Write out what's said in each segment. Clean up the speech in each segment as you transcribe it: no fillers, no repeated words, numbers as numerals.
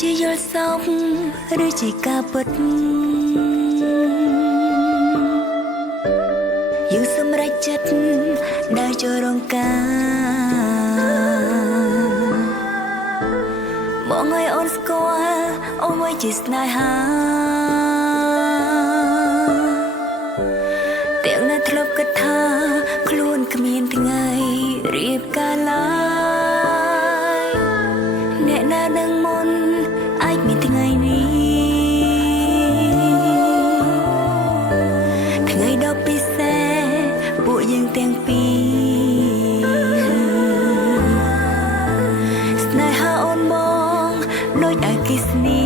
ជាយល់សពឬជាការពិតយើងសម្រេចចិត្តដើរចូលរងការបងឲ្យអូនស្គាល់អូនមួយជាស្នេហាទាំងនៅធ្លាប់គិតថាខ្លួនគ្មានថ្ងៃរៀបការឡើយអ្នកណានឹងមុនអាចមានថ្ងៃនេះថ្ងៃដ៏ពិសេសពួកយើងទាំងពីរស្នេហាអូនមកដូចអគ្គិសនី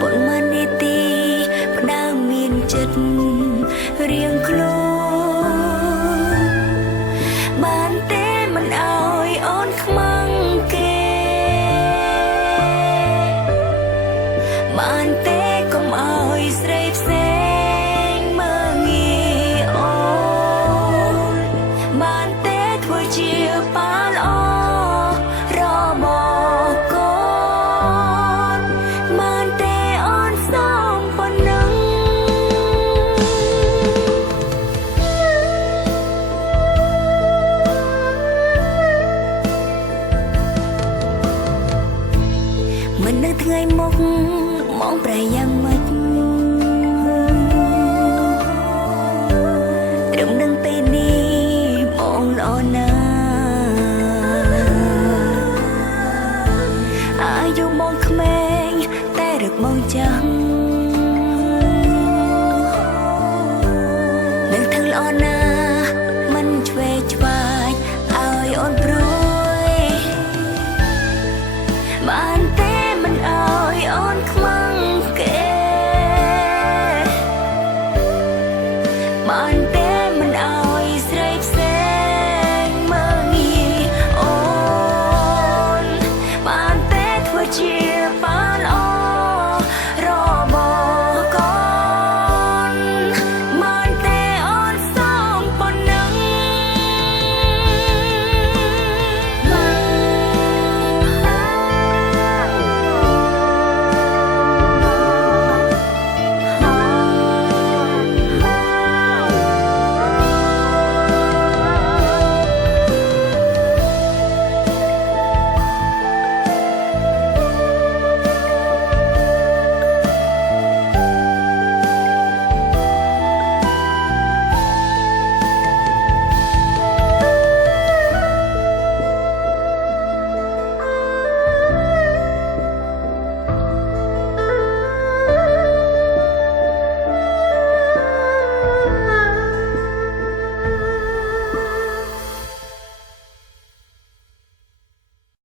ប៉ុន្មាននាទីផ្ដើមមានចិត្តរៀងខ្លួនបានទេមិនអោយអូនខ្មាំងគេបានទេកុំអោយស្រីផ្សេងមើងងាយអូនបានទេធ្វើជាប៉ាល្អរបស់កូនបានទេអូនសំប៉ុណ្ណឹងមិននៅថ្ងៃមុខមកប្រែយ៉ាងម៉េច